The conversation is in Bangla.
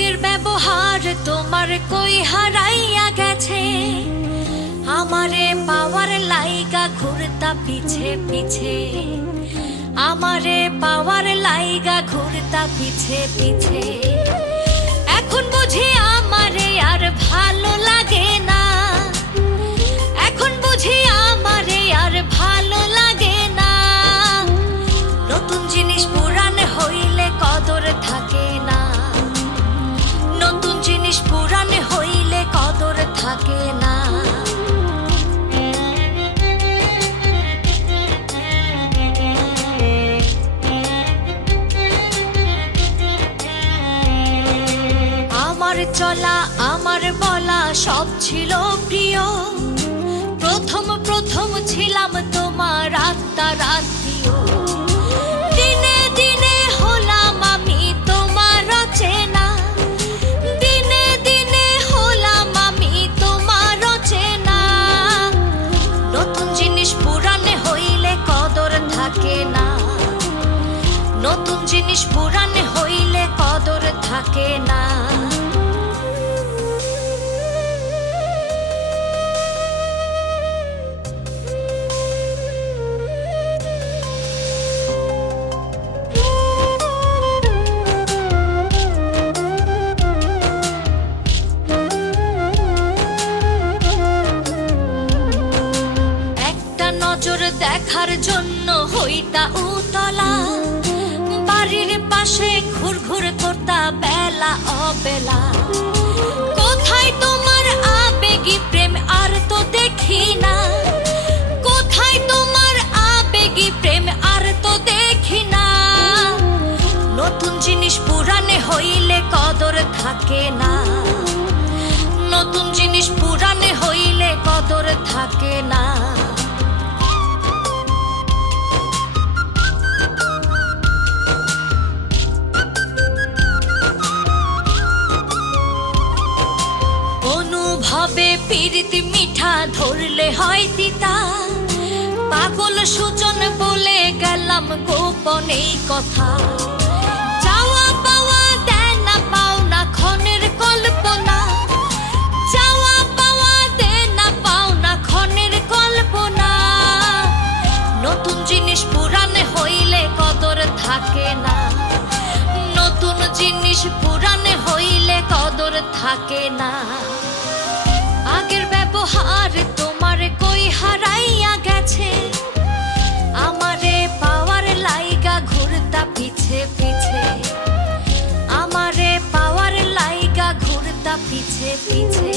আগের ব্যবহার তোমার কই হারাইয়া গেছে, আমারে পাওয়ার লাইগা ঘুরতা পিছে পিছে, আমারে পাওয়ার লাইগা ঘুরতা পিছে পিছে। এখন বুঝি আমারে আর ভালো লাগে না, এখন বুঝি আমারে আর ভালো লাগে না। নতুন জিনিস পুরান হইলে কদর থাকে না, নতুন জিনিস পুরান হইলে কদর থাকে না। আমার চলা আমার বলা সব ছিল প্রিয়, প্রথম প্রথম ছিলাম তোমার আত্মার আত্মীয়। দিনে দিনে হলাম আমি তোমার অচেনা, দিনে দিনে হলাম আমি তোমার অচেনা। নতুন জিনিস পুরানে হইলে কদর থাকে না, নতুন জিনিস পুরানে হইলে কদর থাকে না। নজর দেখার জন্য হইতা উতলা, বাড়ির পাশে ঘুরঘুর করতা বেলা অবেলা। কোথায় তোমার আবেগী প্রেম আর তো দেখি না, কোথায় তোমার আবেগী প্রেম আর তো দেখি না। নতুন জিনিস পুরানে হইলে কদর থাকে না, নতুন জিনিস পুরানে হইলে কদর থাকে না। অনুভবে পীড়িত মিঠা ধরলে হয় তিতা, পাগল সুজন বলে গেলাম গোপনে কথা। চাওয়া পাওয়া দেয় না পাওনা ক্ষণের কল্পনা, চাওয়া পাওয়া দেয় না পাওনা ক্ষণের কল্পনা। নতুন জিনিস পুরানে হইলে কদর থাকে না, নতুন জিনিস পুরানে হইলে কদর থাকে না। আগের ব্যবহার তোমার কই হারাইয়া গেছে, আমারে পাওয়ার লাইগা ঘুরতা পিছে পিছে, আমারে পাওয়ার লাইগা ঘুরতা পিছে পিছে।